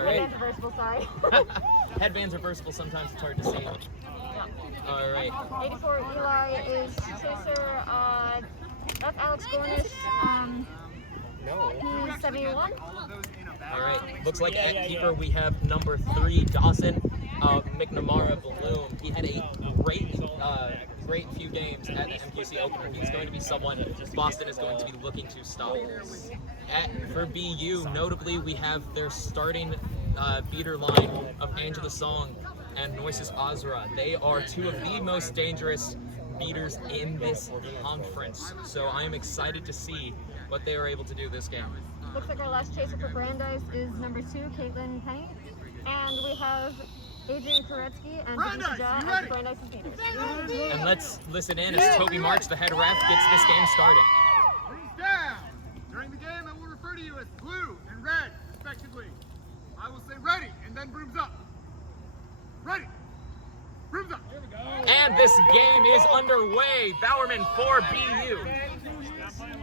All right. Headbands reversible, sorry. Headbands reversible, sometimes it's hard to see. All right. 84 Eli is Chaser. That's Alex Gornish. He's 71. All right. Looks like at keeper we have number 3, Dawson McNamara Bloom. He had a great few games at the MQC opener. He's going to be someone Boston is going to be looking to stop. For BU, notably, we have their starting beater line of Angela Song and Noises Azra. They are 2 of the most dangerous beaters in this conference. So I am excited to see what they are able to do this game. Looks like our last chaser for Brandeis is number 2, Caitlin Penny. And we have Adrian Koretsky and Brandeis as Brandeis' beaters. And let's listen in as Toby March, the head ref, gets this game started. Brooms down. During the game, I will refer to you as blue and red, respectively. I will say ready, and then brooms up. Ready. Brooms up. Here we go. And this game is underway. Bowerman for BU.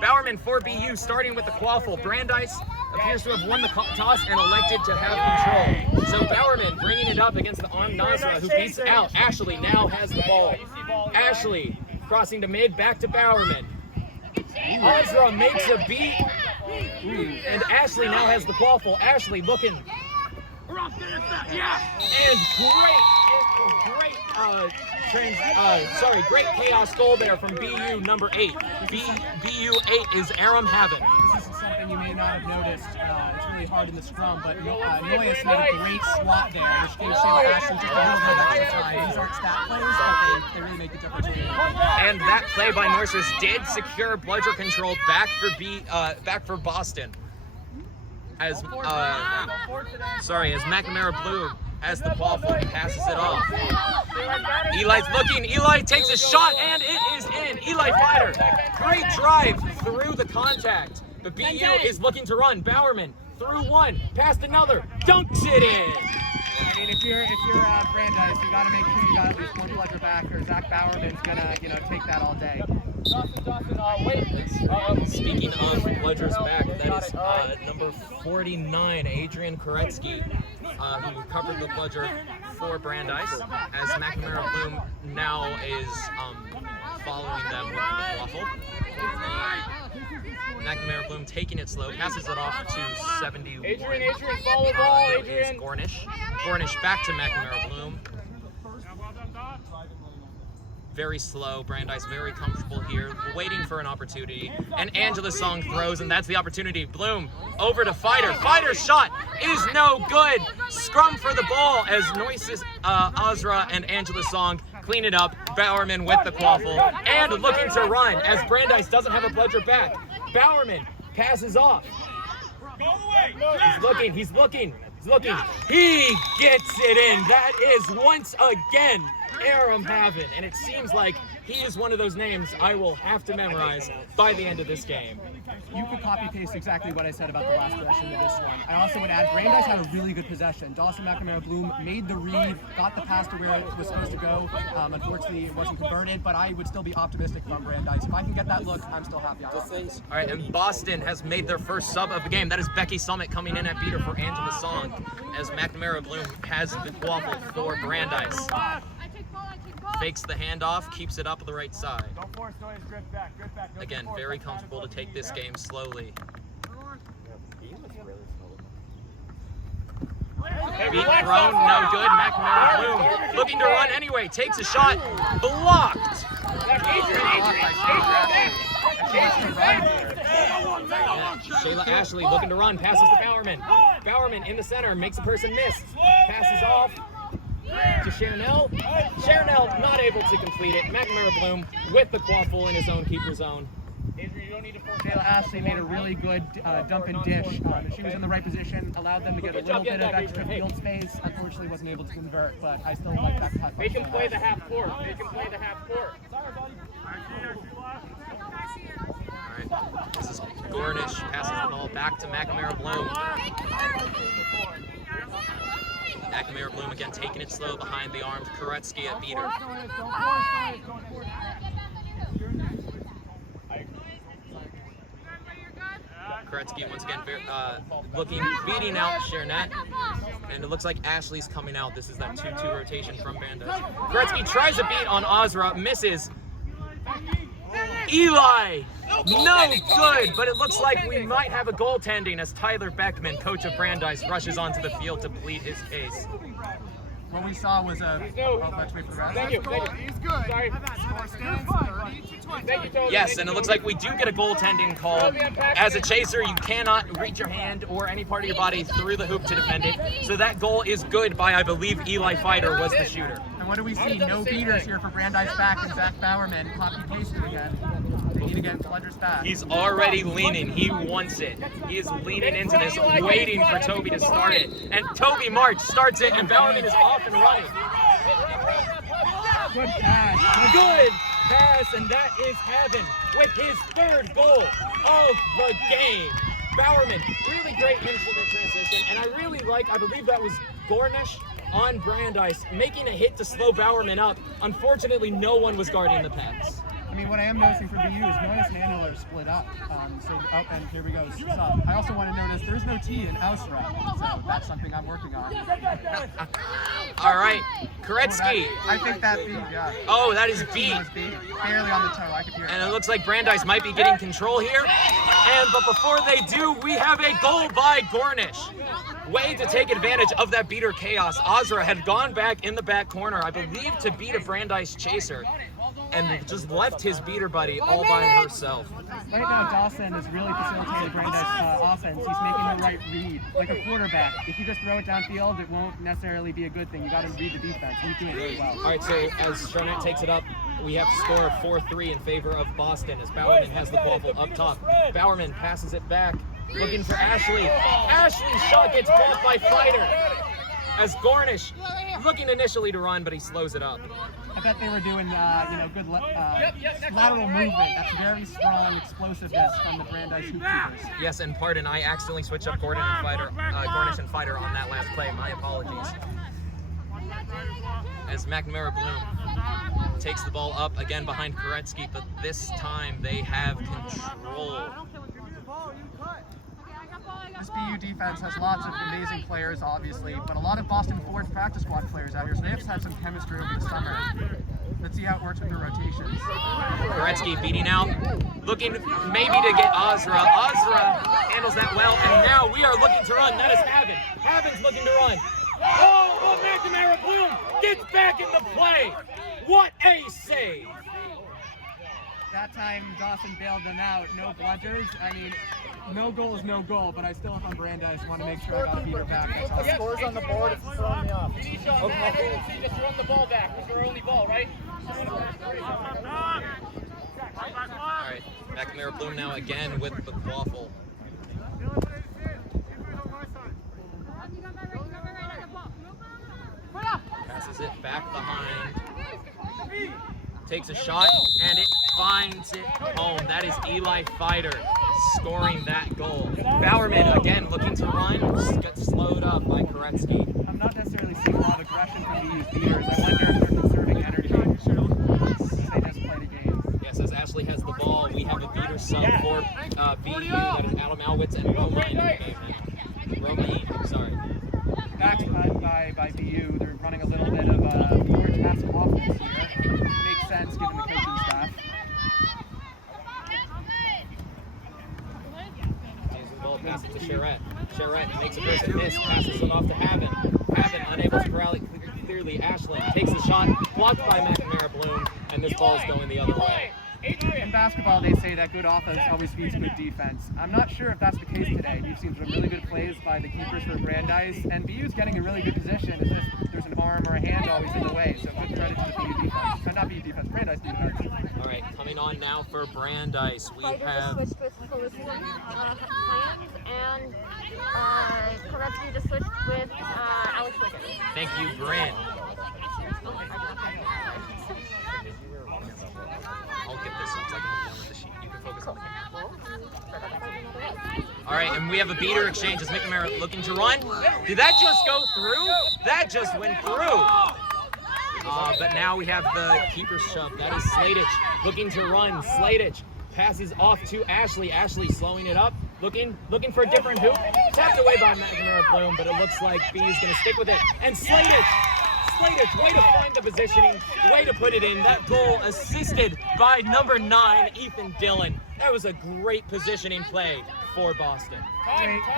Bowerman for BU starting with the quaffle. Brandeis appears to have won the toss and elected to have control. So Bowerman bringing it up against the armed Nasra, who beats out. Ashley now has the ball. Ashley crossing to mid, back to Bowerman. Azra makes a beat. And Ashley now has the quaffle. Ashley looking. And great chaos goal there from BU number 8. BU 8 is Aram Haven. This is something you may not have noticed. It's really hard in the scrum, but Noyes made a great swat there, which gave Shayla Ashton just a little bit of extra time. These aren't stat players, but they really make a difference. And that play by Norris did secure bludger control back for Boston. As McNamara Blue as the quaffle passes it off. Eli's looking. Eli takes a shot and it is in. Eli Fighter. Great drive through the contact. But BU is looking to run. Bowerman through one, past another, dunks it in. I mean, if you're Brandeis, you got to make sure you got at least one bludger back, or Zach Bowerman's gonna take that all day. Speaking of bludgers back, that is number 49, Adrian Koretsky, who covered the bludger for Brandeis, as McNamara Bloom now is following them with the quaffle. McNamara Bloom taking it slow, passes it off to 71. Adrian, follow ball, Adrian. Is Gornish. Gornish back to McNamara Bloom. Very slow. Brandeis very comfortable here, waiting for an opportunity. And Angela Song throws, and that's the opportunity. Bloom over to Fighter. Fighter's shot is no good. Scrum for the ball as Noises Azra and Angela Song clean it up. Bowerman with the quaffle and looking to run as Brandeis doesn't have a bludger back. Bowerman passes off. He's looking. He gets it in. That is once again Aram Haven, and it seems like he is one of those names I will have to memorize by the end of this game. You could copy-paste exactly what I said about the last possession of this one. I also would add, Brandeis had a really good possession. Dawson McNamara Bloom made the read, got the pass to where it was supposed to go. Unfortunately, it wasn't converted, but I would still be optimistic about Brandeis. If I can get that look, I'm still happy. All right, and Boston has made their first sub of the game. That is Becky Summit coming in at beater for Angela Song, as McNamara Bloom has the quaffle for Brandeis. Fakes the handoff, keeps it up the right side. Don't force noise, grip back. Again, very comfortable to take this game slowly. Beat thrown, no good. McNamara Bloom looking to run anyway, takes a shot, blocked. Shayla Ashley looking to run, passes to Bowerman. Bowerman in the center, makes a person miss, passes off to Charnel. Charnel not able to complete it. McNamara Bloom with the quaffle in his own keeper zone. Shayla Ashley made a really good dump and dish. She was in the right position, allowed them to get a little bit of extra field space. Unfortunately, wasn't able to convert, but I still like that cut. They can play the half court. Alright, this is Gornish, passes the ball back to McNamara Bloom. McNamara Bloom again taking it slow behind the armed Koretsky at beater. Koretsky once again beating out Chernet. And it looks like Ashley's coming out. This is that 2-2 rotation from Brandeis. Koretsky tries a beat on Ozra, misses. Eli, no good, but it looks like we might have a goaltending as Tyler Beckman, coach of Brandeis, rushes onto the field to plead his case. What we saw was a... let's wait for the rest. Thank you. He's good. Sorry. Score stands 30-20. Yes, and it looks like we do get a goaltending call. As a chaser, you cannot reach your hand or any part of your body through the hoop to defend it. So that goal is good by, I believe, Eli Fighter was the shooter. And what do we see? No beaters here for Brandeis back, and Zach Bowerman copy-pasted again. Lean again, Blunder's back. He's already leaning. He wants it. He is leaning into this, waiting for Toby to start it. And Toby March starts it, and Bowerman is off and running. Good pass. Good pass, and that is heaven with his third goal of the game. Bowerman, really great incident transition, and I really like, I believe that was Gornish on Brandeis, making a hit to slow Bowerman up. Unfortunately, no one was guarding the pass. I mean, what I am noticing for BU is Notice and Annular are split up. And here we go. I also want to notice there's no T in Ausra, so that's something I'm working on. All right, Koretsky. I think that B, yeah. Oh, that is B. Barely on the toe, I could hear it. And it looks like Brandeis might be getting control here. But before they do, we have a goal by Gornish. Way to take advantage of that beater chaos. Ozra had gone back in the back corner, I believe, to beat a Brandeis chaser, and just left his beater buddy all by herself. Right now, Dawson is really facilitating Brandeis' offense. He's making the right read, like a quarterback. If you just throw it downfield, it won't necessarily be a good thing. You got to read the defense. He's doing really well. All right, so as Chernet takes it up, we have to score 4-3 in favor of Boston as Bowerman has the ball up top. Bowerman passes it back, looking for Ashley. Ashley's shot gets blocked by Fighter. As Gornish looking initially to run, but he slows it up. I bet they were doing, good lateral movement. That's very strong explosiveness from the Brandeis hoop keepers. Yes, and pardon, I accidentally switched up Gornish and Fighter on that last play. My apologies. As McNamara Bloom takes the ball up again behind Koretsky, but this time they have control. This BU defense has lots of amazing players, obviously, but a lot of Boston Ford's practice squad players out here, so they have had some chemistry over the summer. Let's see how it works with their rotations. Koretsky beating out, looking maybe to get Ozra. Ozra handles that well, and now we are looking to run. That is Haven. Haven's looking to run. Oh, McNamara Bloom gets back in the play. What a save! That time, Dawson bailed them out. No bludgers. I mean, no goal is no goal, but I still, if I'm Brandeis, want to make sure I got to beat her back. That's all. Scores on the board if you throw me off. Okay. Just run the ball back. It's your only ball, right? All right, McNamara Bloom now again with the quaffle. Passes it back behind. Takes a shot, and it finds it home. That is Eli Fighter scoring that goal. Bowerman again looking to run, gets slowed up by Koretsky. I'm not necessarily seeing a lot of aggression from these beaters. I wonder if they're conserving energy. They just play the game. Yes, as Ashley has the ball, we have a beater sub for BU. That is Adam Alwitz and Roma in the game now. Roma, sorry. Backed by BU. They're running a little bit of forward passive offense here. Makes sense given the coaching staff. Changes the ball, passes to Chernet. Chernet makes a person miss, passes it off to Haven. Haven unable to corral it clearly. Ashland takes the shot, blocked by McNamara Bloom, and this ball is going the other way. In basketball, they say that good offense always feeds good defense. I'm not sure if that's the case today. You've seen some really good plays by the keepers for Brandeis, and BU's getting a really good position. It's just there's an arm or a hand always in the way, so good credit to the BU defense. Not BU defense, Brandeis defense. All right, coming on now for Brandeis. We Fighter have... just switched with Felicity Hines, and Koretsky just switched with Alex Wickett. Thank you, Brand. I'll get this up so I can look down at the sheet. You can focus on the camera. All right, and we have a beater exchange as McNamara looking to run. Did that just go through? That just went through. But now we have the keeper's shove. That is Sladich looking to run. Sladich passes off to Ashley. Ashley slowing it up. Looking for a different hoop. Tapped away by McNamara Bloom, but it looks like B is going to stick with it. And Sladich, way to find the positioning, way to put it in. That goal assisted by number 9, Ethan Dillon. That was a great positioning play for Boston.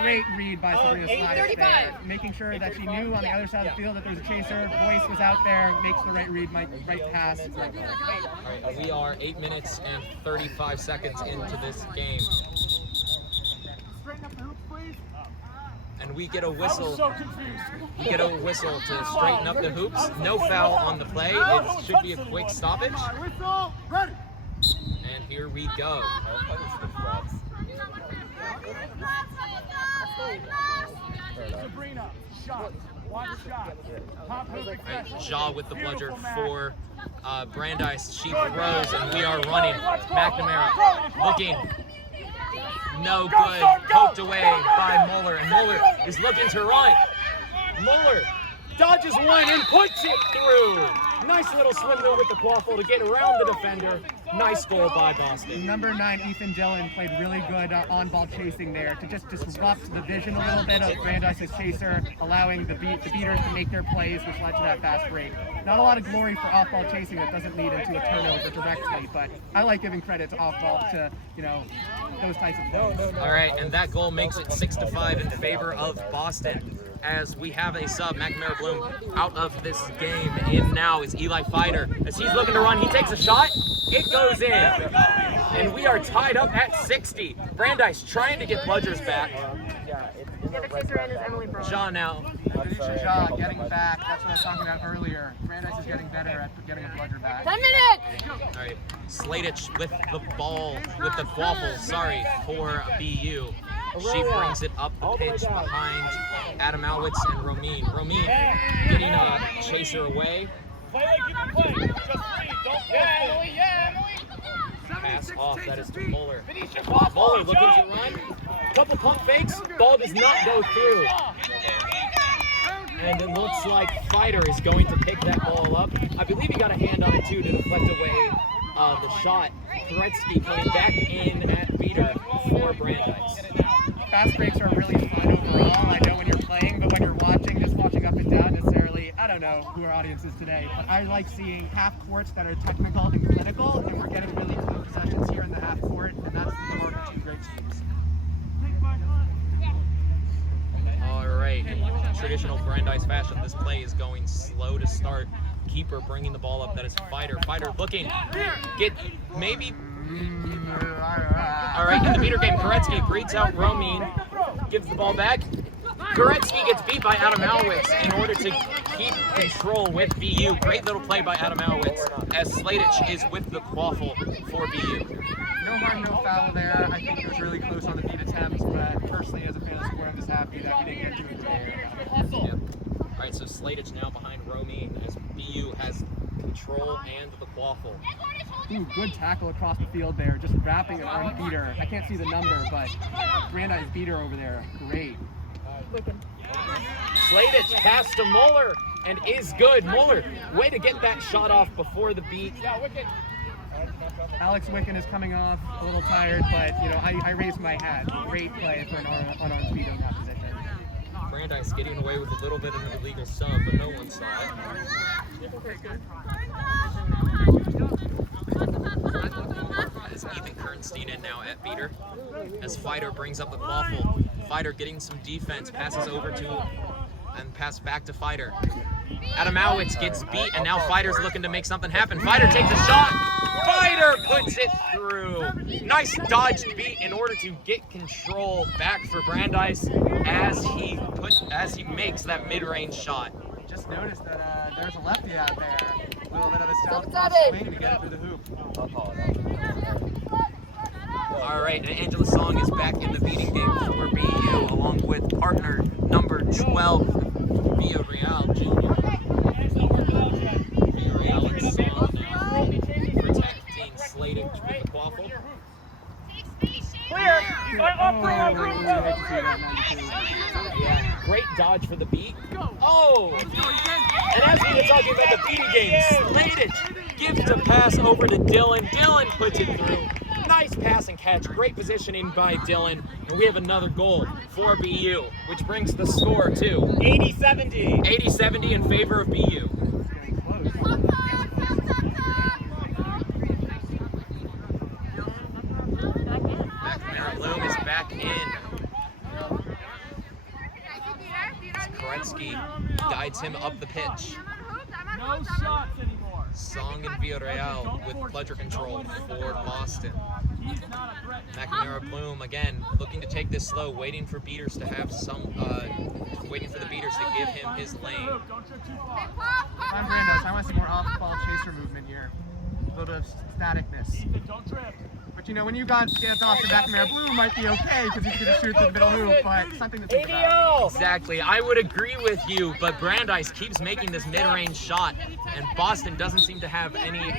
Great read by Sabrina Sladich there. Making sure that she knew on the other side of the field that there was a chaser. Voice was out there, makes the right read, right pass. All right, we are 8 minutes and 35 seconds into this game. Straighten up the hoops, please. And we get a whistle. We get a whistle to straighten up the hoops. No foul on the play. It should be a quick stoppage. Whistle, ready. And here we go. Sabrina, shot. One shot. Top hoop. Jaw with the bludger for Brandeis. She throws, and we are running. McNamara looking. No good. Poked away by Muller, and Muller is looking to run. Muller dodges one and puts it through. Nice little swim move with the quaffle to get around the defender. Nice goal by Boston. Number 9, Ethan Dillon, played really good on-ball chasing there to just disrupt the vision a little bit of Brandeis' chaser, allowing the beaters to make their plays, which led to that fast break. Not a lot of glory for off-ball chasing that doesn't lead into a turnover directly, but I like giving credit to off-ball to, those types of plays. All right, and that goal makes it 6-5 in favor of Boston. As we have a sub, McNamara Bloom, out of this game. In now is Eli Fider. As he's looking to run, he takes a shot. It goes in. And we are tied up at 60. Brandeis trying to get bludgers back. The other chaser in is Emily Brown. Jaw now. Felicia Jaw getting back. That's what I was talking about earlier. Brandeis is getting better at getting a bludger back. 10 minutes! All right, Sladich with the ball, with the quaffle, for BU. She brings it up the pitch behind Adam Alwitz and Romeen. Romeen getting a chaser away. Play like you can play. Just read. Don't Emily. Pass off, that is to Muller. Muller looking to run. Couple pump fakes. Ball does not go through. And it looks like Fider is going to pick that ball up. I believe he got a hand on it too to deflect away the shot. Gretzky coming back in at beater for Brandeis. Fast breaks are really fun overall. I know when you're playing, but when you're watching, just watching up and down necessarily, I don't know who our audience is today, but I like seeing half courts that are technical and clinical, and we're getting really close possessions here in the half court, and that's the work of two great teams. All right, in traditional Brandeis fashion, this play is going slow to start. Keeper bringing the ball up, that is Fider. Fider looking, get maybe. All right, in the beater game, Koretsky greets out Romeen, gives the ball back. Koretsky gets beat by Adam Alwitz in order to keep control with BU. Great little play by Adam Alwitz as Sladich is with the quaffle for BU. No harm, no foul there. I think it was really close on the beat attempts, but personally, as a fan of the sport, I'm just happy that we didn't get to it there. Yeah. All right, so Sladich now behind Romeen as BU has control and the quaffle. Ooh, good tackle across the field there, just wrapping it on beater. I can't see the number, but Brandeis beater over there, great. Sladich pass to Muller and is good. Muller, way to get that shot off before the beat. Alex Wicken is coming off a little tired, but I raised my hat. Great play for an unarmed speedo in that position. Brandeis getting away with a little bit of an illegal sub, but no one saw it. As Ethan Kernstein in now at beater. As Fider brings up the quaffle. Fider getting some defense, passes over to, and pass back to Fider. Adam Alwitz gets beat, and now Fider's looking to make something happen. Fider takes a shot. Fider puts it through. Nice dodged beat in order to get control back for Brandeis as he makes that mid-range shot. Just noticed that there's a lefty out there. A little bit of a southpaw swing to get it through the hoop. All right, and Angela Song is back in the beating game for BU, along with partner number 12, Villarreal Jr. Villarreal and Song now protecting Sladich with the quaffle. Clear! Yeah, great dodge for the beat. Oh! And as we were talking about the beating game, Sladich gives the pass over to Dillon. Dillon puts it through. Nice pass and catch. Great positioning by Dylan. And we have another goal for BU, which brings the score to 80-70. 80-70 in favor of BU. McNamara Bloom is back in. Koretsky guides him up the pitch. No shots anymore. Song and Villarreal with pleasure control for Boston. McNamara Bloom again looking to take this slow, waiting for beaters to have some, waiting for the beaters to give him his lane. I'm Brandeis. I want to see more off-ball chaser movement here. A little bit of staticness. But you know, when you got Dawson, McNamara Bloom might be okay because he's going to shoot the middle hoop, but something to think about. Exactly. I would agree with you, but Brandeis keeps making this mid-range shot, and Boston doesn't seem to have any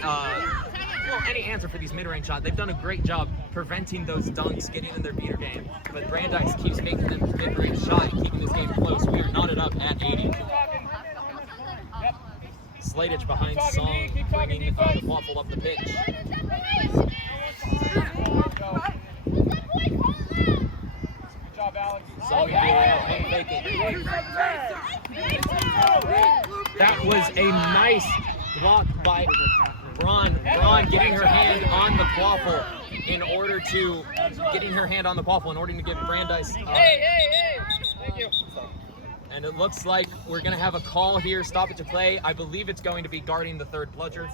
answer for these mid-range shots. They've done a great job preventing those dunks, getting in their beater game, but Brandeis keeps making them mid-range shot and keeping this game close. We are knotted up at 80. Slatage behind Song, bringing the waffle up the pitch. Song and Villarreal unfaking. That was a nice block by Braun. Braun getting her hand on the waffle in order to give Brandeis. Thank you. And it looks like we're going to have a call here, stoppage of play. I believe it's going to be guarding the third bludger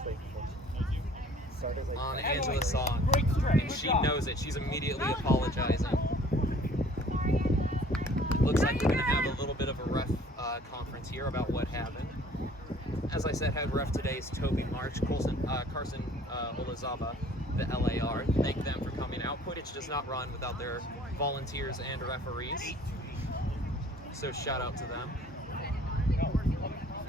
on Angela Song. And she knows it. She's immediately apologizing. Looks like we're going to have a little bit of a ref conference here about what happened. As I said, head ref today is Toby March, Carson Olazaba, the LAR. Thank them for coming out. Quidditch does not run without their volunteers and referees. So shout out to them.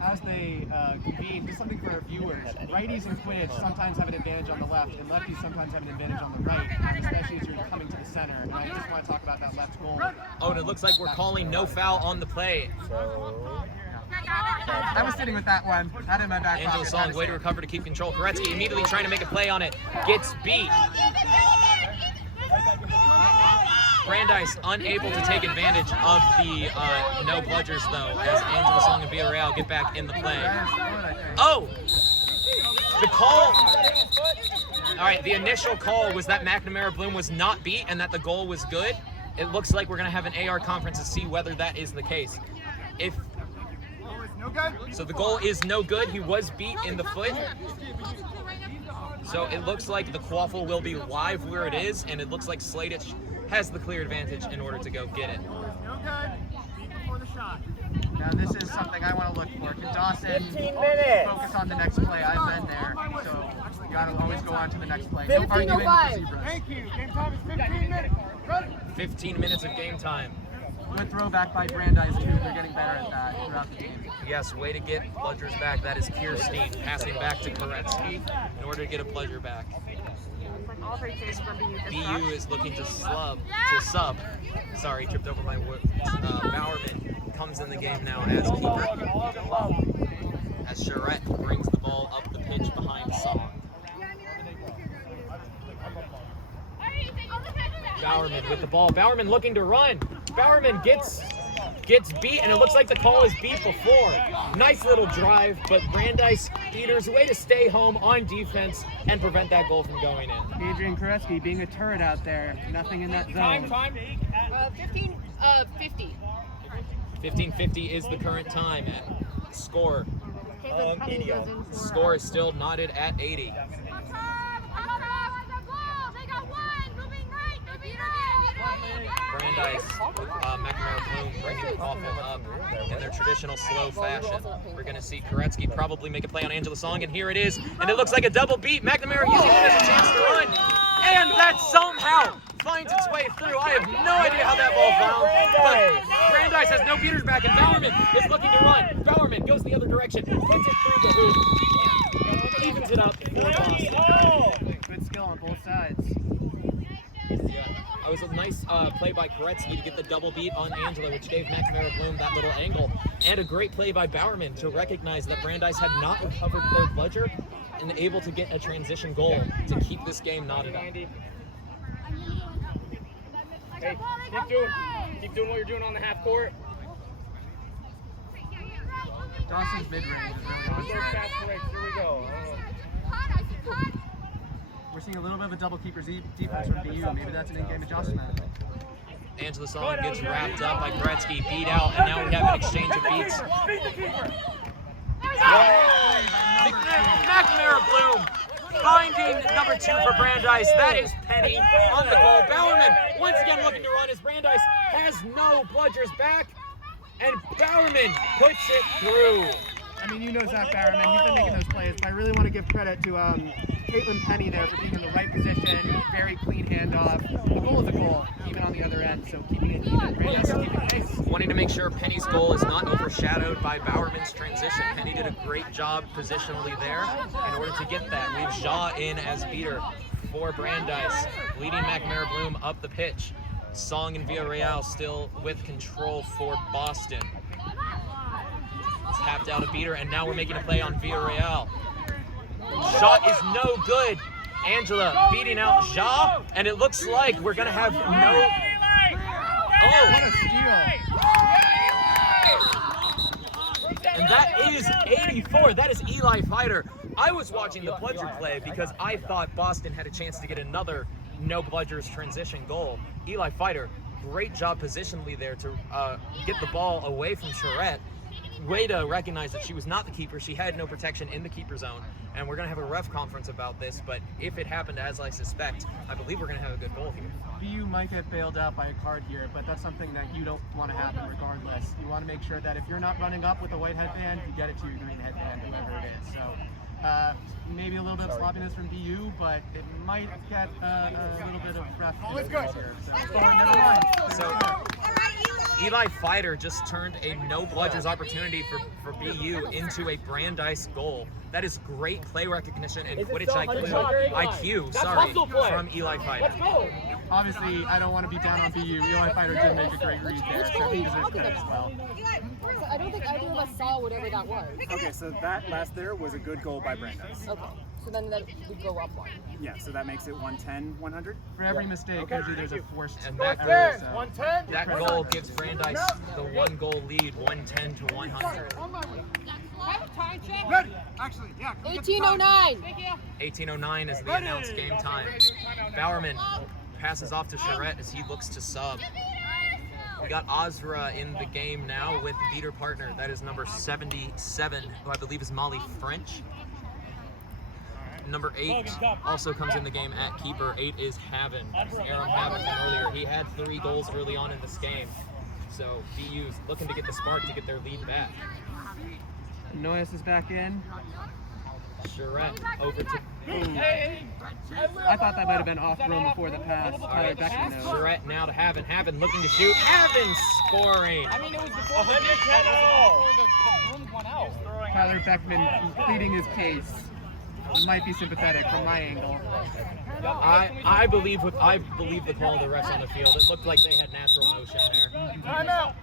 As they convene, just something for our viewers. Righties in Quidditch sometimes have an advantage on the left, and lefties sometimes have an advantage on the right, especially as you're coming to the center. And I just want to talk about that left goal. Oh, and it looks like we're calling no foul on the play. I was sitting with that one. Had it in my back Angela pocket. Song, way to recover to keep control. Koretsky immediately trying to make a play on it. Gets beat. Brandeis unable to take advantage of the no bludgers though, as Angela Song and Villarreal get back in the play. Oh! The call. All right, the initial call was that McNamara Bloom was not beat and that the goal was good. It looks like we're going to have an AR conference to see whether that is the case. So the goal is no good. He was beat in the foot. So it looks like the quaffle will be live where it is, and it looks like Slatage has the clear advantage in order to go get it. Now this is something I want to look for. Can Dawson focus on the next play? I've been there, so you got to always go on to the next play. No arguing with the Zebras. Thank you. Game time is 15 minutes. Ready? 15 minutes of game time. Good throwback by Brandeis too. They're getting better at that throughout the game. Yes, way to get bludgers back. That is Kirstein passing back to Koretsky in order to get a bludger back. All three chases from BU. BU is looking to sub. Sorry, tripped over my word. Bowerman comes in the game now as keeper. As Charette brings the ball up the pitch behind Song. Bowerman with the ball. Bowerman looking to run. Bowerman gets beat, and it looks like the call is beat before. Nice little drive, but Brandeis Peters, way to stay home on defense and prevent that goal from going in. Adrian Koretsky being a turret out there. Nothing in that zone. Time. 15:50. 15:50 is the current time. Score is still knotted at 80. Brandeis with McNamara Bloom bringing the quaffle up in their traditional slow fashion. We're going to see Koretsky probably make a play on Angela Song, and here it is. And it looks like a double beat. McNamara using it as a chance to run. And that somehow finds its way through. I have no idea how that ball found. But Brandeis has no beaters back, and Bowerman is looking to run. Bowerman goes the other direction, hits it through the hoop, evens it up for Boston. Good skill on both sides. Yeah, it was a nice play by Koretsky to get the double beat on Angela, which gave McNamara Bloom that little angle, and a great play by Bowerman to recognize that Brandeis had not recovered their bludger and able to get a transition goal to keep this game knotted up. Hey, keep doing what you're doing on the half court. Dawson's mid-range is really on Little fast break. Here we go. We're seeing a little bit of a double keeper defense from BU. Maybe that's an in-game adjustment. Angela Song gets wrapped up by Gretzky, beat out, and now we have an exchange of beats. McNamara Bloom finding number 2 for Brandeis. That is Penny on the goal. Bowerman once again looking to run as Brandeis has no bludgers back, and Bowerman puts it through. I mean, you know Zach Bowerman. He's been making those plays. But I really want to give credit to Caitlin Penny there for being in the right position. Very clean handoff. The goal is a goal, even on the other end. So keeping it even. Brandeis is keeping it nice. Wanting to make sure Penny's goal is not overshadowed by Bowerman's transition. Penny did a great job positionally there in order to get that. We have Shaw in as beater for Brandeis, leading McNamara Bloom up the pitch. Song and Villarreal still with control for Boston. Tapped out a beater, and now we're making a play on Villarreal. Shot is no good. Angela beating out Ja, and it looks like we're gonna have no. Oh, What a steal. and that is 84. That is Eli Fighter. I was watching the bludger play because I thought Boston had a chance to get another no bludgers transition goal. Eli Fighter, great job positionally there to get the ball away from Charette. Way to recognize that she was not the keeper. She had no protection in the keeper zone, and we're going to have a ref conference about this, but if it happened as I suspect, I believe we're going to have a good goal here. BU might get bailed out by a card here, but that's something that you don't want to happen regardless. You want to make sure that if you're not running up with a white headband, you get it to your green headband, whoever it is. So maybe a little bit of sloppiness from BU, but it might get a little bit of ref interference here. So never mind. So Eli Fighter just turned a no bludgers opportunity for BU into a Brandeis goal. That is great play recognition and Quidditch IQ, from Eli Fighter. Obviously, I don't want to be down on BU. Eli Fighter did make a great read there, so he deserves credit as well. I don't think either of us saw whatever that was. Okay, so that last there was a good goal by Brandeis. Okay, so then that would go up one. Yeah, so that makes it 110, 100. For every mistake, usually there's a forced And that error. So 110. That goal gives Brandeis the 1-goal lead, 110 to 100. Ready. Actually, yeah. go get the time. 1809. 18:09 is the announced game time. Bowerman passes off to Charette as he looks to sub. We got Ozra in the game now with beater partner. That is number 77, who I believe is Molly French. Number 8 also comes in the game at keeper. 8 is Haven. Aaron Haven from earlier. He had 3 goals early on in this game. So BU's looking to get the spark to get their lead back. Noyes is back in. Charette over to I thought that might have been off Rome before the pass. Tyler Beckman knows. Charette now to Haven. Haven looking to shoot. Haven scoring. I mean, it was before the Bloom went out. Tyler Beckman pleading his case. Might be sympathetic from my angle. I believe the call of the refs on the field. It looked like they had natural motion there.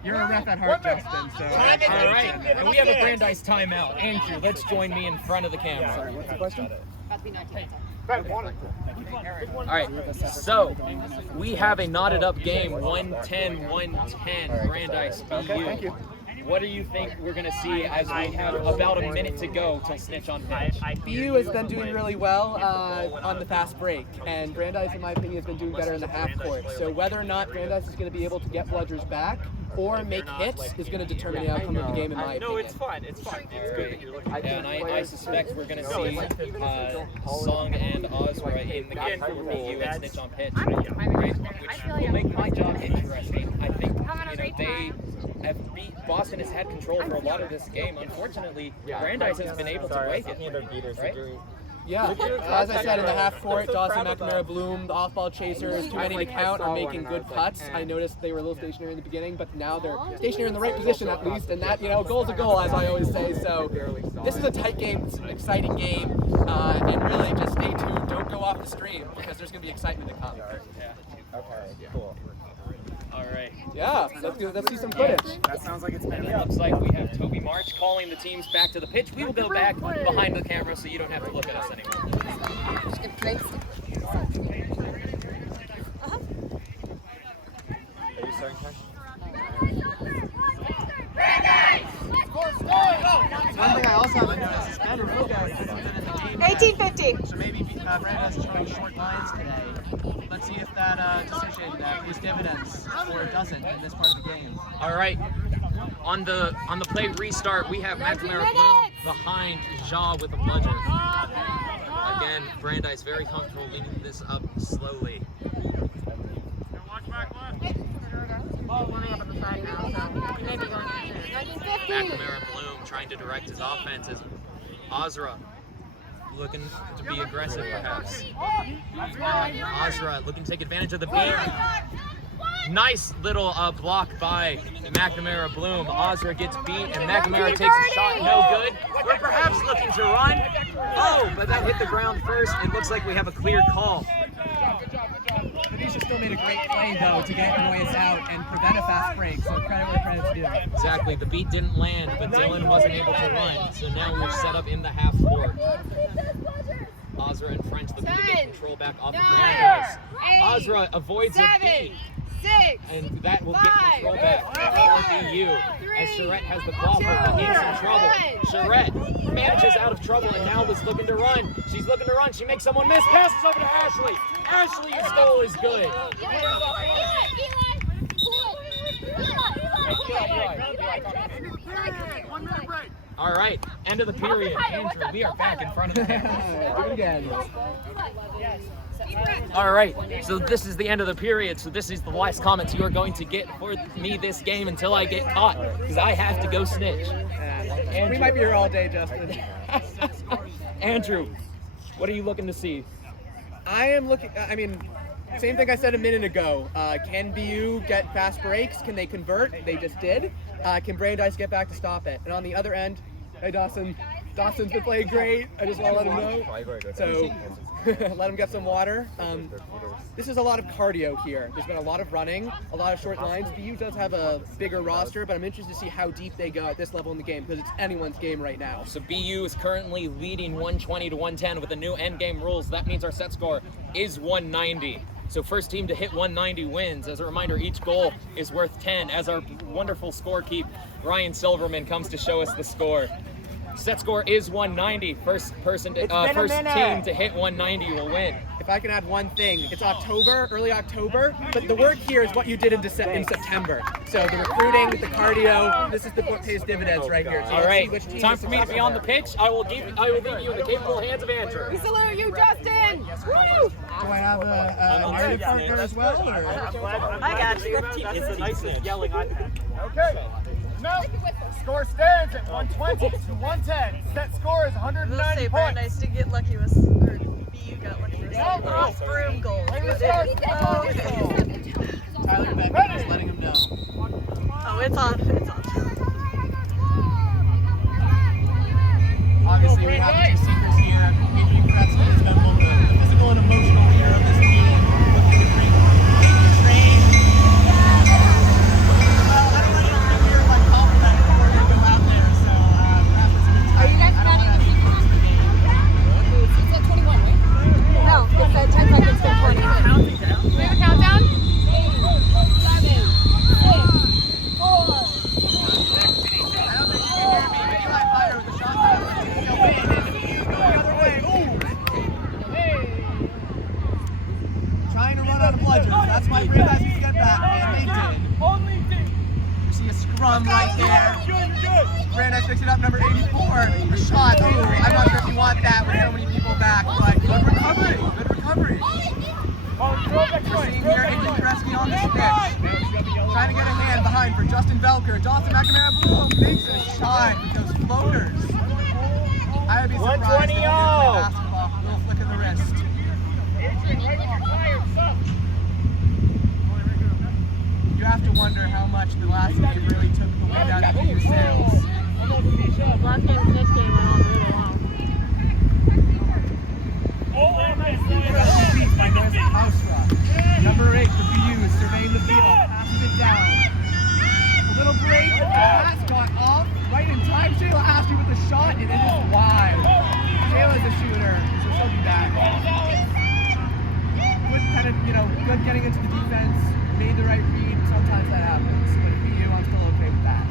You're a ref at heart, Justin, so... All right, and we have a Brandeis timeout. Andrew, let's join me in front of the camera. Sorry, what's the question? That'd be 19. All right, so we have a knotted up game, 110-110, Brandeis BU. Okay, thank you. What do you think we're going to see as we have about a minute to go till snitch on pitch? BU has been doing really well on the fast break, and Brandeis, in my opinion, has been doing better in the half court. So whether or not Brandeis is going to be able to get bludgers back or make hits is going to determine the outcome of the game, in my opinion. No, it's fine. It's fine. It's good that you're looking at Yeah, and I suspect we're going to see Song and Ozra in the game for BU and snitch on pitch, right? Which will make my job interesting. I think they have beat Boston has had control for a lot of this game. Unfortunately, Brandeis has been able to break it. Right? Yeah, as I said, in the half court, Dawson, McNamara, Bloom, the off-ball chasers, too many to count, are making good cuts. I noticed they were a little stationary in the beginning, but now they're stationary in the right position at least, and that, goal's a goal, as I always say. So this is a tight game, it's an exciting game, and really just stay tuned. Don't go off the stream, because there's going to be excitement to come. Okay, cool. All right. Yeah, let's see some Quidditch. That sounds like it's been It looks like we have Toby March calling the teams back to the pitch. We will go back behind the camera so you don't have to look at us anymore. One thing I also haven't noticed is Ben Ruga hasn't been in the game yet. 1850. So maybe Brandeis is throwing short lines today. Let's see if that decision pays dividends or it doesn't in this part of the game. All right. On the play restart, we have McNamara Bloom behind Ja with the bludger. Again, Brandeis very comfortable leading this up slowly. Watch back left. Warming up on the side now, so he may be going in soon. 1950. McNamara Bloom trying to direct his offense as Ozra looking to be aggressive perhaps. Ozra looking to take advantage of the beat. Nice little block by McNamara Bloom. Ozra gets beat and McNamara takes a shot, no good. We're perhaps looking to run. Oh, but that hit the ground first. It looks like we have a clear call. Anisha still made a great play though to get Noyes out and prevent a fast break, so credit where credit's due. Exactly, the beat didn't land, but Dylan wasn't able to run. So now we're set up in the half court. Ozra and French looking to get control back off of Brandeis. Ozra avoids a beat. And that will get control back for BU as Charette has the ball, but he's in trouble. Charette manages out of trouble and now is looking to run. She's looking to run. She makes someone miss. Passes over to Ashley. Ashley's goal is good. All right, end of the period. Andrew, we are back in front of the Again. All right, so this is the end of the period. So this is the last comments you are going to get for me this game until I get caught, because I have to go snitch. We might be here all day, Justin. Andrew, what are you looking to see? I am looking, same thing I said a minute ago. Can BU get fast breaks? Can they convert? They just did. Can Brandeis get back to stop it? And on the other end, hey Dawson. Dawson's been playing great. I just want to let him know. So let him get some water. This is a lot of cardio here. There's been a lot of running, a lot of short lines. BU does have a bigger roster, but I'm interested to see how deep they go at this level in the game because it's anyone's game right now. So BU is currently leading 120 to 110 with the new end game rules. That means our set score is 190. So first team to hit 190 wins. As a reminder, each goal is worth 10 as our wonderful scorekeep, Ryan Silverman, comes to show us the score. Set score is 190. First team to hit 190 will win. If I can add one thing, it's October, early October, but the work here is what you did in September. So the recruiting, the cardio, this is what pays dividends right here. So All right, which team time for me to be on the pitch. I will leave you in the capable hands of Andrew. We salute you, Justin! Woo! Do I have a narrative partner as well? Or? I got you. It's the nicest yelling I Okay. No. Score stands at 120 to 110. Set score is 190 points. Brandeis did get lucky with, or BU got lucky with some off broom goals. Tyler Beckman is letting him know. Oh, it's on. It's on. Obviously, we have two secrets here. Adrian Kretzky is known for the physical and emotional leader of this team. Looking to bring the train. Well, I don't want Adrian here like compliment before they go out there. So perhaps it's a good time. Are you guys planning to keep on the game? It's at 21, right? No, it's at 10 seconds to 20. We have a countdown? 7, 6, 4. That's why Brandeis needs to get back, and they did. You see a scrum right there. Brandeis picks it up, number 84. A shot. Ooh, I'm not sure if you want that with so many people back, but good recovery. Good recovery. We're seeing here Adrian Kretzky on the snitch. Trying to get a hand behind for Justin Velker. Dawson McNamara Bloom makes a shot with those floaters. I would be surprised if he didn't play basketball. A little flick of the wrist. You have to wonder how much the last game really took the wind out of your sails. Last game, this game went on really long. Number 8 for BU is surveying the field, passes it down. A little break, the pass got off, right in time. Shayla Ashley with the shot, and it is wide. Shayla's a shooter, so she'll be back. Good good getting into the defense, made the right read. Sometimes that happens, but BU, I'm still okay with that.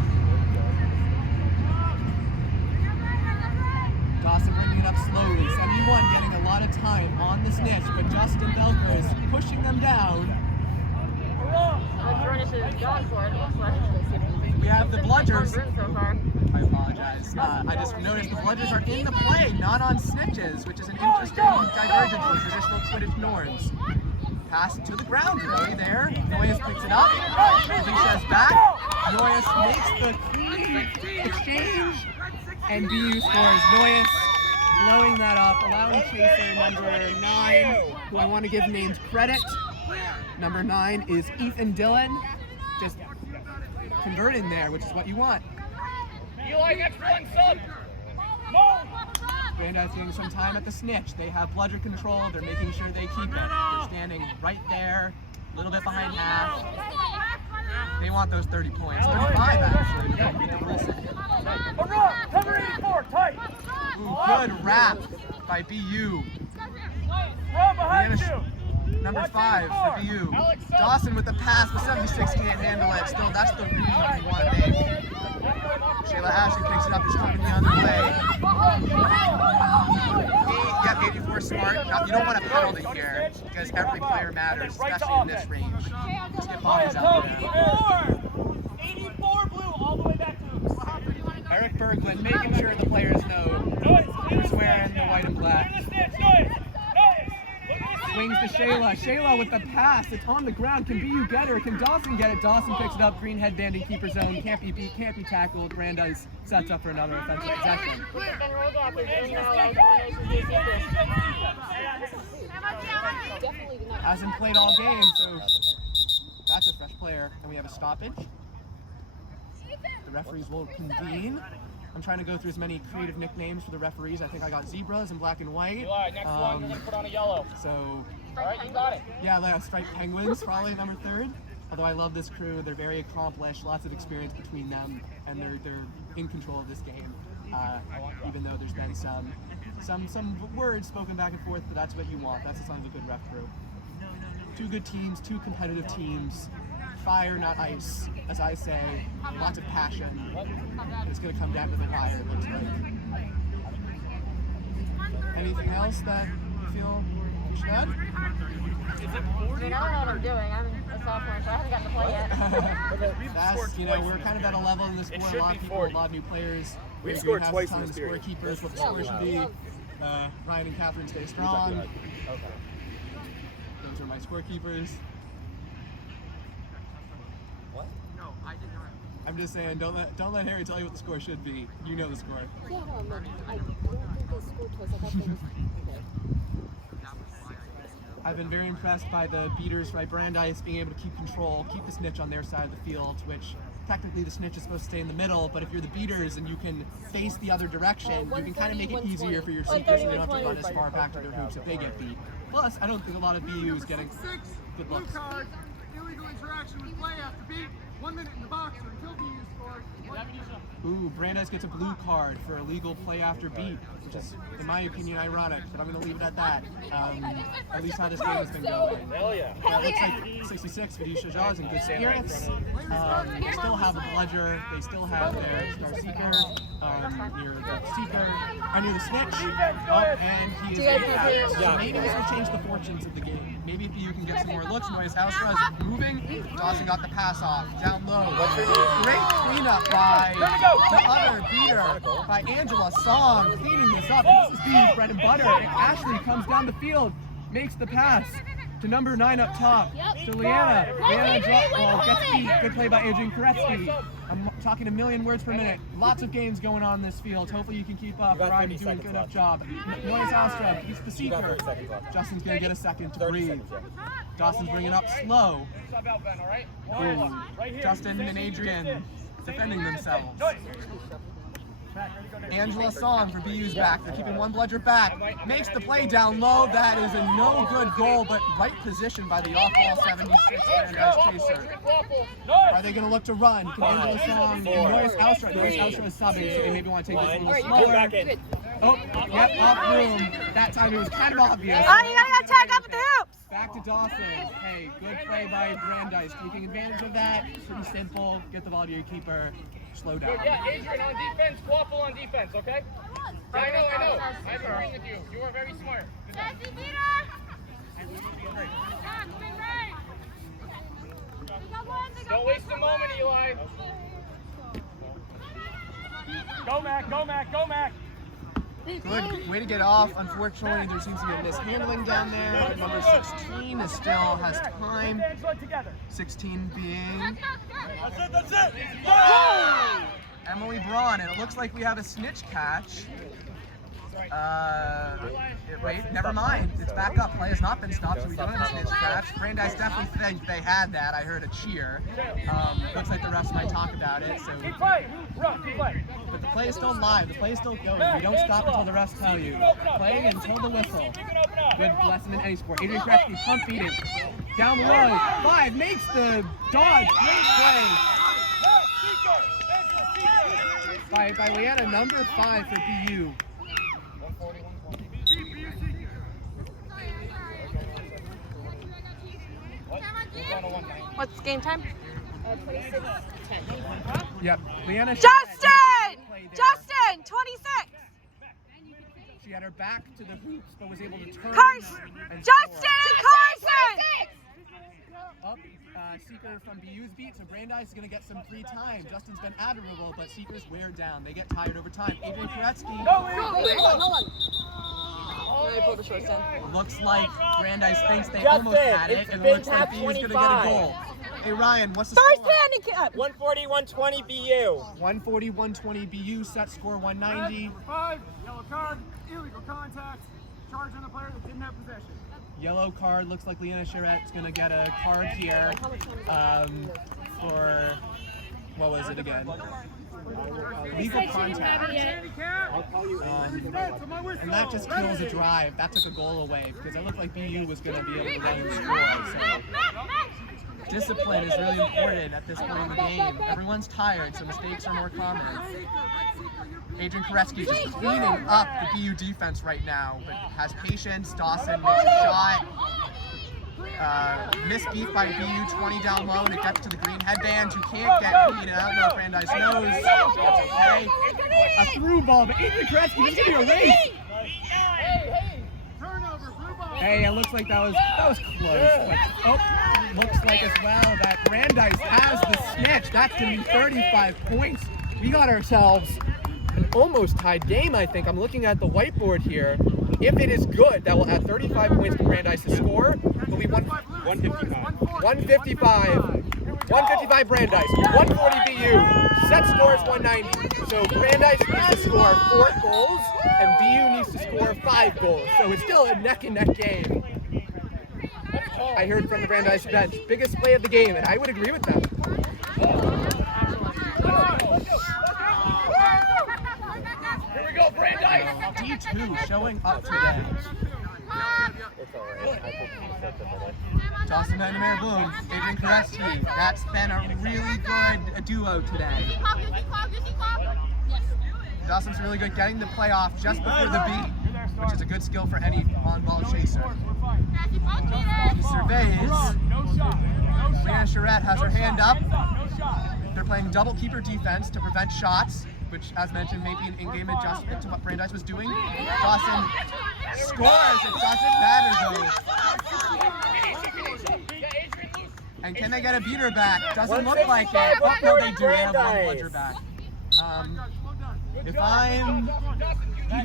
snitch, but Justin Velker is pushing them down. Brandeis is going for it, it looks like. We have the bludgers. So far. I apologize. I just noticed the bludgers are in the play, not on snitches, which is an interesting divergence from traditional Quidditch norms. Pass to the ground, really there. Noyes picks it up. Alicia's back. Noyes makes the clean exchange, and BU scores. Noyes blowing that up, allowing chaser number 9, who I want to give names credit. Number 9 is Ethan Dillon, just converting there, which is what you want. Eli, next one, sub. Brandeis getting some time at the snitch. They have bludger control. They're making sure they keep it. They're standing right there, a little bit behind half. They want those 30 points. 35 actually. They're going to beat the rule set. Cover 84, tight. Ooh, good wrap by BU. Number 5 for BU. Dawson with the pass, but 76 can't handle it. Still, that's the read you want to make. Shayla Ashley picks it up, is coming the other way. 84 smart. Now, you don't want a penalty here because every player matters, especially in this range. Just get bodies out there. 84 blue, all the way back to Eric Berglund making sure the players know who's wearing the white and black. Swings to Shayla. Shayla with the pass. It's on the ground. Can BU get her? Can Dawson get it? Dawson picks it up. Green headbanding keeper zone. Can't be beat. Can't be tackled. Brandeis sets up for another offensive possession. Hasn't played all game, so that's a fresh player. And we have a stoppage. The referees will convene. I'm trying to go through as many creative nicknames for the referees. I think I got zebras in black and white. Eli, next one, you're going to put on a yellow. So, all right, you got it. Yeah, like striped penguins, probably number 3rd. Although I love this crew, they're very accomplished, lots of experience between them, and they're in control of this game. Even though there's been some words spoken back and forth, but that's what you want. That's the sign of a good ref crew. 2 good teams, 2 competitive teams. Fire, not ice, as I say. Lots of passion. It's going to come down to the wire, it looks like. Anything else that you feel you should add? I don't know what I'm doing. I'm a sophomore, so I haven't gotten to play yet. That's, we're kind of at a level in this sport. A lot of people, a lot of new players. We've scored twice in the this period. Scorekeepers, what the score should be. Ryan and Catherine stay strong. Okay. Those are my scorekeepers. What? No, I did not. I'm just saying, don't let Harry tell you what the score should be. You know the score. Yeah, no, I don't think they scored twice. I thought they was I've been very impressed by the beaters by Brandeis being able to keep control, keep the snitch on their side of the field, which technically the snitch is supposed to stay in the middle, but if you're the beaters and you can face the other direction, you can kind of make it easier for your seekers so they don't have to run as far back to their hoops if they get beat. Plus, I don't think a lot of BU is getting good looks. Blue card, illegal interaction with play after beat. 1 minute in the box until BU scores. Ooh, Brandeis gets a blue card for illegal play after beat, which is, in my opinion, ironic, but I'm going to leave it at that. At least how this game has been going. Hell yeah. It looks like 66 Vidisha Jaw is in good spirits. They still have a bludger. They still have their star seeker near the seeker, near the snitch. And he is a so maybe this will change the fortunes of the game. Maybe if you can get some more looks. Noyes Alstra is moving. Dawson got the pass off. Down low. Great cleanup by the other beater, by Angela Song, cleaning this up. And this is BU's bread and butter. And Ashley comes down the field, makes the pass to number 9 up top, to Leanna. Leanna drop ball, gets beat. Good play by Adrian Koretsky. I'm talking a million words per minute. Lots of games going on in this field. Hopefully you can keep up. Ryan, you're doing a good enough job. Noyes Alstra beats the seeker. Justin's going to get a second to breathe. Dawson's bringing it up slow. Boom. Justin and Adrian defending themselves. Angela Song for BU's back. They're keeping one bludger back. Makes the play down low. That is a no good goal, but right position by the off-ball 76 Brandeis chaser. Are they going to look to run? Can Angela Song and Noyes Alstra? Noyes Alstra is subbing, so they maybe want to take this a little slower. Oh, yep, off room. That time it was kind of obvious. Oh, you gotta tag up with the hoops! Back to Dawson. Hey, good play by Brandeis. Taking advantage of that. Pretty simple. Get the ball to your keeper. Slow down. Yeah, Adrian on defense, Waffle on defense, okay? I know. I'm agreeing with you. You are very smart. Good job. Don't waste a moment, Eli. Go, Mac, go, Mac, go, Mac. Good way to get off. Unfortunately, there seems to be a mishandling down there. But number 16 still has time. 16 being That's it. Emily Braun, and it looks like we have a snitch catch. Wait, never mind. It's back up. Play has not been stopped, so we don't have a snitch catch. Brandeis definitely think they had that. I heard a cheer. Looks like the refs might talk about it. So, Keep playing. Run, keep playing. but the play is still live. The play is still going. We don't stop until the refs tell you. Playing until the whistle. Good lesson in any sport. Adrian Kresge, pump beating. Down the low. 5 makes the dodge. Great play by Leanna, number 5 for BU. What's game time? 26-10. Yep, Leanna. Justin! Justin, 26! She had her back to the hoops, but was able to turn. Carson! and Justin Carson! Up, Seeker from BU's beat, so Brandeis is going to get some free time. Justin's been admirable, but Seeker's wear down. They get tired over time. Adrian Koretsky. Looks like Brandeis thinks they almost had it, and it looks like BU's going to get a goal. Hey Ryan, what's the score? 140-120 BU. 140-120 BU, set score 190. 5, yellow card, illegal contact, charge on the player that didn't have possession. Yellow card, looks like Leanna Charrette's going to get a card here for, what was it again? Legal contact. And that just kills a drive. That took a goal away because it looked like BU was going to be able to run and score. So discipline is really important at this point in the game. Everyone's tired, so mistakes are more common. Adrian Koretsky just cleaning up the BU defense right now, but has patience. Dawson makes a shot. Missed beat by BU, 20 down low, and it gets to the green headband. You can't get beat. I don't know if Brandeis knows. That's okay. A through ball, but Adrian Koretsky is getting a race. Hey, it looks like that was close. But, looks like as well that Brandeis has the snitch. That's going to be 35 points. We got ourselves an almost tied game, I think. I'm looking at the whiteboard here. If it is good, that will add 35 points to Brandeis' score. It'll be 155. 155 Brandeis. 140 BU. Set score is 190. So Brandeis needs to score 4 goals, and BU needs to score 5 goals. So it's still a neck-and-neck game. I heard from the Brandeis bench, biggest play of the game, and I would agree with them. Here we go, Brandeis! D2 showing up today. Dawson McNamara Bloom, Adrian Koretsky. That's been a really good duo today. Dawson's really good getting the play off just before the beat, which is a good skill for any on-ball chaser. He surveys. Leanna Charrette has her hand up. They're playing double keeper defense to prevent shots, which, as mentioned, may be an in-game adjustment to what Brandeis was doing. Dawson scores. It doesn't matter, though. And can they get a beater back? Doesn't look like it. Oh, no, they do. They have one bludger back. If I'm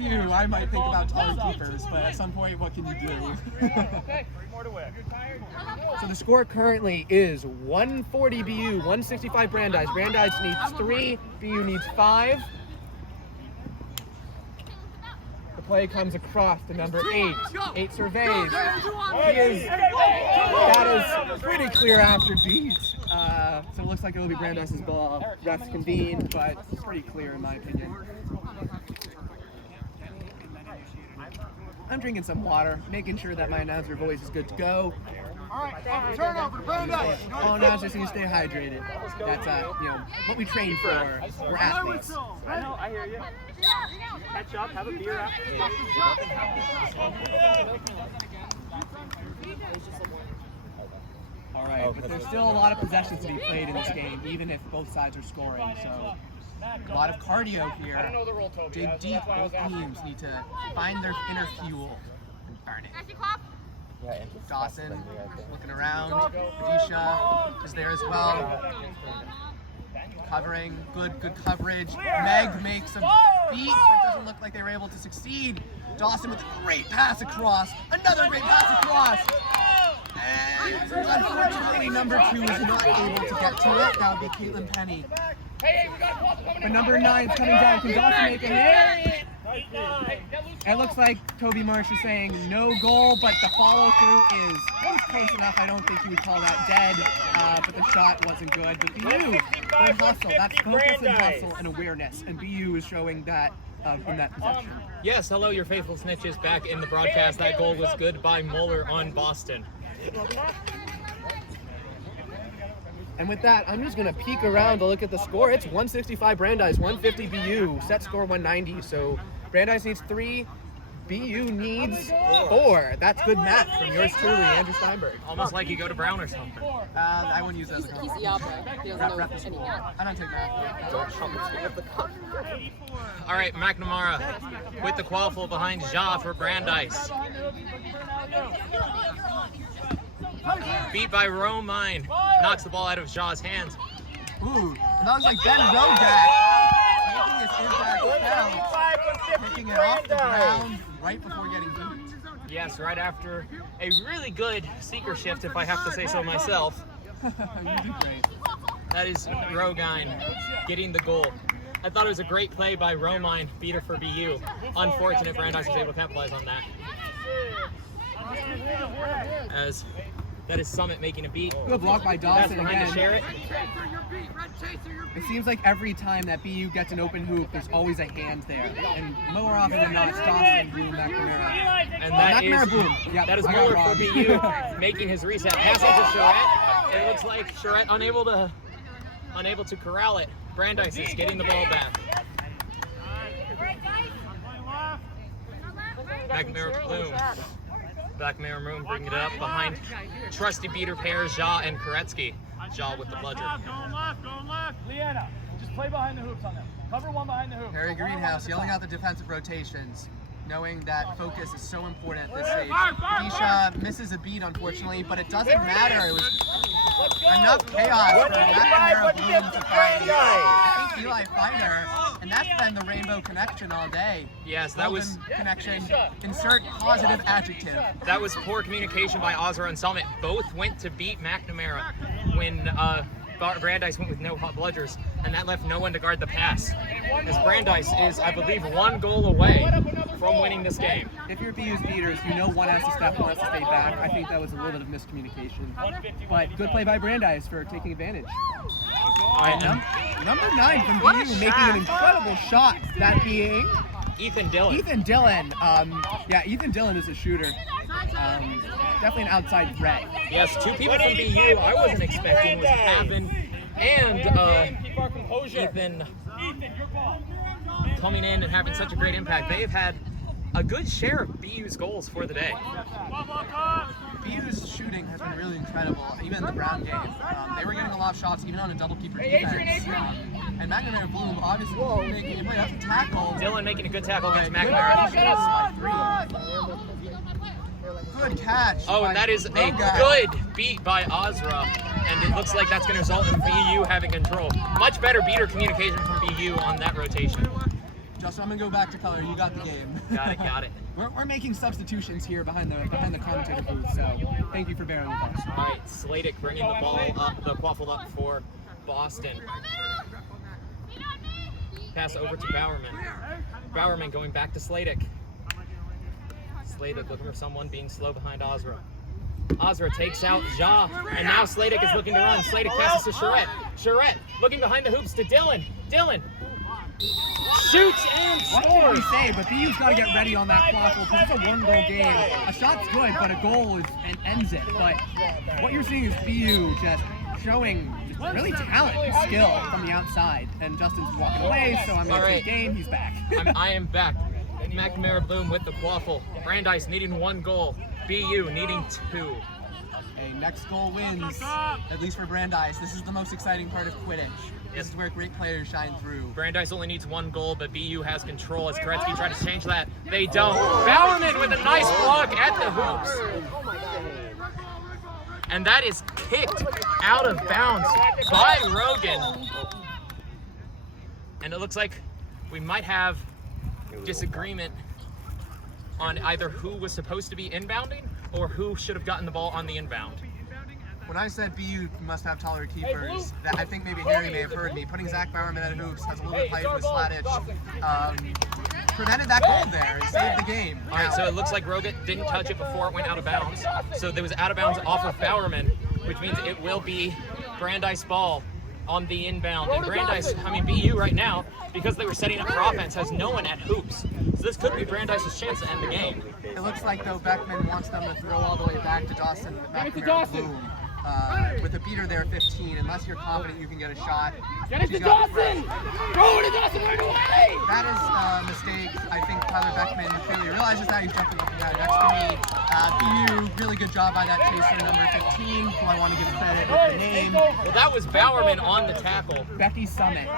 you, I might think about taller keepers, but at some point, what can you do? So the score currently is 140 BU, 165 Brandeis. Brandeis needs 3, BU needs 5. The play comes across to number 8. 8 surveys. That is pretty clear after beats. So it looks like it will be Brandeis' ball. Refs convene, but it's pretty clear in my opinion. I'm drinking some water, making sure that my announcer voice is good to go. All right, turnover, Brandeis. All announcers need to stay hydrated. That's what we train for. We're athletes. I know, I hear you. Catch up, have a beer after. All right, but there's still a lot of possessions to be played in this game, even if both sides are scoring. So a lot of cardio here. Dig deep. Both teams need to find their inner fuel and burn it. Dawson looking around. Adisha is there as well. Covering, good coverage. Meg makes a beat, but doesn't look like they were able to succeed. Dawson with a great pass across. Another great pass across. And unfortunately, number 2 is not able to get to it. That would be Caitlin Penny. But number 9 is coming down. Can Dawson make a hit? It looks like Toby Marsh is saying no goal, but the follow-through is close enough. I don't think you would call that dead, but the shot wasn't good. But BU, good hustle. That's focus and hustle and awareness, and BU is showing that in that possession. Yes, hello, your faithful snitches back in the broadcast. That goal was good by Mueller on Boston. And with that, I'm just going to peek around to look at the score. It's 165 Brandeis, 150 BU, set score 190. So Brandeis needs 3, BU needs 4. That's good math from yours truly, Andrew Steinberg. Almost like you go to Brown or something. I wouldn't use that as a He's compliment. Iabra. He doesn't know any math. I don't take math. All right, McNamara with the quaffle behind Ja for Brandeis. Beat by Romine. Knocks the ball out of Ja's hands. Ooh, that was like Ben Rodak making his impact count, picking it off the ground right before getting beat. Yes, right after a really good seeker shift, if I have to say so myself. You did great. That is Rogine getting the goal. I thought it was a great play by Romine, beater for BU. Unfortunate Brandeis was able to capitalize on that. As that is Summit making a beat. Good block by Pass Dawson behind to again. share it. It seems like every time that BU gets an open hoop, there's always a hand there. And more often than not, it's Dawson, Bloom, McNamara. And that is, McNamara, Bloom. Yep, that is I got Mueller wrong. for BU making his reset. Passing to Charette. It looks like Charette unable to corral it. Brandeis is getting the ball back. McNamara Bloom. McNamara Bloom bringing it up behind trusty beater pairs Ja and Koretsky. Ja with the bludger. Going left. Leanna, just play behind the hoops on them. Cover one behind the hoops. Harry Greenhouse yelling out the defensive rotations, knowing that focus is so important at this stage. Keisha misses a beat, unfortunately, but it doesn't matter. It was enough chaos for McNamara Bloom to find, I think, Eli Fighter, and that's been the rainbow connection all day. Yes, that was Golden connection. Insert positive adjective. that was poor communication by Ozra and Summit. Both went to beat McNamara when Brandeis went with no hot bludgers, and that left no one to guard the pass. As Brandeis is, I believe, 1 goal away from winning this game. If you're BU's beaters, you know one has to step, one has to stay back. I think that was a little bit of miscommunication. But good play by Brandeis for taking advantage. Number 9 from BU making an incredible shot, that being Ethan Dillon. Ethan Dillon. Ethan Dillon is a shooter. Definitely an outside threat. Yes, 2 people from BU I wasn't expecting was Pavin and Ethan coming in and having such a great impact. They have had a good share of BU's goals for the day. BU's shooting has been really incredible, even in the Brown game. They were getting a lot of shots, even on a double keeper defense. And McNamara Bloom obviously making a play. That's a tackle. Dillon making a good tackle against McNamara. Good catch. Oh, and that is a good beat by Ozra, and it looks like that's going to result in BU having control. Much better beater communication from BU on that rotation. Justin, I'm gonna go back to color. You got the game. Got it. We're making substitutions here behind the commentator booth, so thank you for bearing with us. All right, Sladek bringing the ball up, the quaffle up for Boston. Pass over to Bowerman. Bowerman going back to Sladek. Sladek looking for someone being slow behind Ozra. Ozra takes out Ja, and now Sladek is looking to run. Sladek passes to Charette. Charette looking behind the hoops to Dillon. Dillon shoots and What can scores. we say? But BU's got to get ready on that quaffle because it's a 1-goal game. A shot's good, but a goal ends it. But what you're seeing is BU just showing just really talent and skill from the outside. And Justin's walking away, so I'm going to take game. He's back. I am back. McNamara Bloom with the quaffle. Brandeis needing 1 goal. BU needing 2. Okay, next goal wins, at least for Brandeis. This is the most exciting part of Quidditch. This is where great players shine through. Brandeis only needs 1 goal, but BU has control as Koretsky tried to change that. They don't. Bowerman with a nice block at the hoops. And that is kicked out of bounds by Rogan. And it looks like we might have disagreement on either who was supposed to be inbounding or who should have gotten the ball on the inbound. When I said BU must have taller keepers, that I think maybe Harry may have heard me. Putting Zach Bowerman at hoops has a little bit of height with Sladich. Prevented that goal there and saved the game. All right, so it looks like Rogan didn't touch it before it went out of bounds. So there was out of bounds off of Bowerman, which means it will be Brandeis ball on the inbound. And Brandeis, BU right now, because they were setting up for offense, has no one at hoops. So this could be Brandeis' chance to end the game. It looks like, though, Beckman wants them to throw all the way back to Dawson. Bloom. With a beater there, 15, unless you're confident you can get a shot. Get it to Dawson! Throw it to Dawson right away! That is a mistake. I think Tyler Beckman clearly realizes that. He's jumping up and down next to me. BU, really good job by that chaser, number 15, who I want to give credit with the name. Well, that was Bowerman on the tackle. Becky Summit,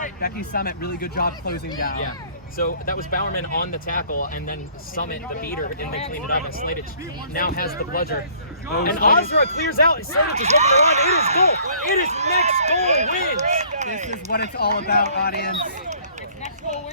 really good job closing down. Yeah. So that was Bowerman on the tackle, and then Summit, the beater, and they cleaned it up, and Sladich now has the bludger. And Ozra clears out, and Sladich is looking around. It is goal. It is next goal wins. This is what it's all about, audience.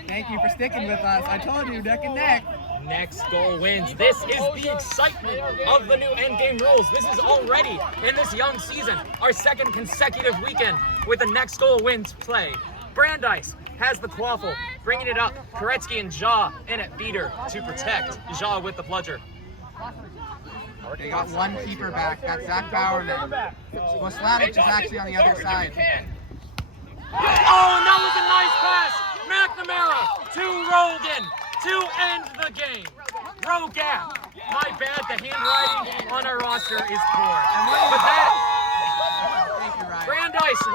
Thank you for sticking with us. I told you, neck and neck. Next goal wins. This is the excitement of the new endgame rules. This is already, in this young season, our 2nd consecutive weekend with the next goal wins play. Brandeis has the quaffle, bringing it up. Koretsky and Jaw in at beater to protect Jaw with the bludger. They got 1 keeper back. That's Zach Bowerman. Well, Sladich is actually on the other side. Oh, and that was a nice pass. McNamara to Rogan to end the game. Rogan. My bad, the handwriting on our roster is poor. But